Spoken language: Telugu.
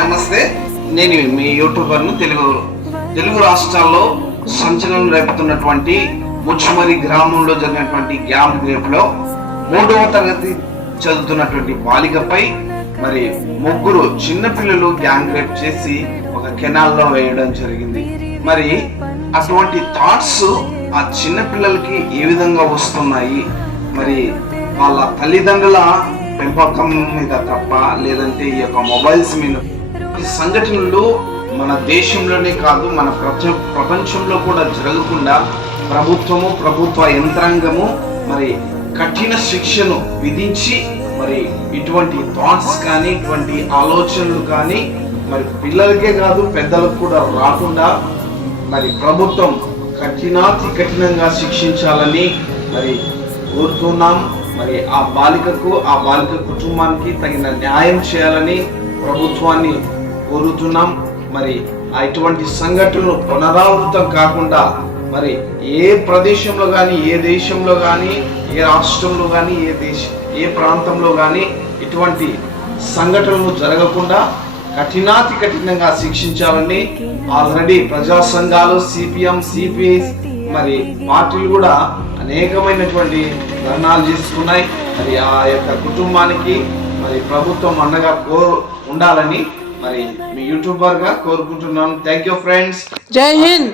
నమస్తే. నేను మీ యూట్యూబర్ను తెలుగు తెలుగు రాష్ట్రాల్లో సంచలనం రేపుతున్నటువంటి ముచ్చుమరి గ్రామంలో జరిగినటువంటి గ్యాంగ్ రేపులో మూడవ తరగతి చదువుతున్నటువంటి బాలికపై మరి ముగ్గురు చిన్నపిల్లలు గ్యాంగ్ రేప్ చేసి ఒక కెనాల్లో వేయడం జరిగింది. మరి అటువంటి థాట్స్ ఆ చిన్నపిల్లలకి ఏ విధంగా వస్తున్నాయి? మరి వాళ్ళ తల్లిదండ్రుల పెంపకం మీద తప్ప లేదంటే ఈ యొక్క మొబైల్స్ మీద ఈ సంఘటనలు మన దేశంలోనే కాదు మన ప్రపంచ ప్రపంచంలో కూడా జరగకుండా ప్రభుత్వము ప్రభుత్వ యంత్రాంగము మరి కఠిన శిక్షను విధించి మరి ఇటువంటి థాట్స్ కానీ ఇటువంటి ఆలోచనలు కానీ మరి పిల్లలకే కాదు పెద్దలకు కూడా రాకుండా మరి ప్రభుత్వం కఠినాతి కఠినంగా శిక్షించాలని మరి కోరుతున్నాం. మరి ఆ బాలికకు ఆ బాలిక కుటుంబానికి తగిన న్యాయం చేయాలని ప్రభుత్వాన్ని కోరుతున్నాం. మరి ఆ ఇటువంటి సంఘటనలు పునరావృతం కాకుండా మరి ఏ ప్రదేశంలో కానీ ఏ దేశంలో కానీ ఏ రాష్ట్రంలో కానీ ఏ దేశ ఏ ప్రాంతంలో కానీ ఇటువంటి సంఘటనలు జరగకుండా కఠినాతి కఠినంగా శిక్షించాలని ఆల్రెడీ ప్రజా సంఘాలు సిపిఎం సిపిఐ మరి పార్టీలు కూడా అనేకమైనటువంటి ధర్నాలు చేసుకున్నాయి మరి ఆ యొక్క కుటుంబానికి మరి ప్రభుత్వం అండగా కోరు ఉండాలని మరి మీ యూట్యూబర్గా కోరుకుంటున్నాను. థ్యాంక్ యూ ఫ్రెండ్స్ జై హింద్.